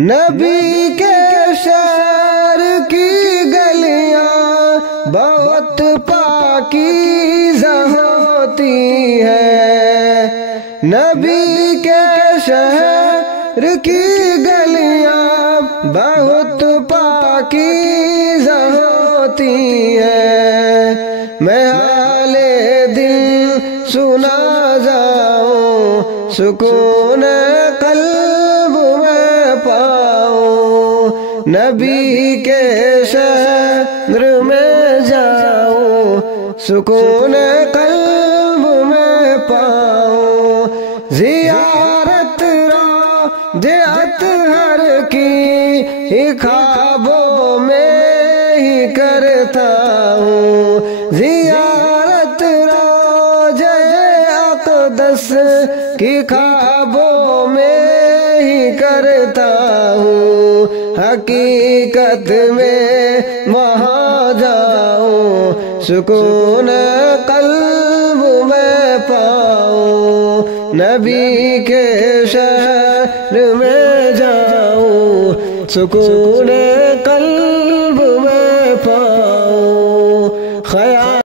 نبی کے شہر کی گلیاں بہت پاکیزہ ہوتی ہے، نبی کے شہر کی گلیاں بہت پاکیزہ ہوتی ہے۔ میں حال دل سنا جاؤں، سکون قلب میں پاؤں، نبی کے شہر میں جاؤں، سکون قلب میں پاؤں۔ زیارت روضے اطہر کی خوابوں میں ہی کرتا ہوں، زیارت روضے اقدس کی خوابوں میں ہی کرتا ہوں، حقیقت میں وہاں جاؤں، سکون قلب میں پاؤں، نبی کے شہر میں جاؤں، سکون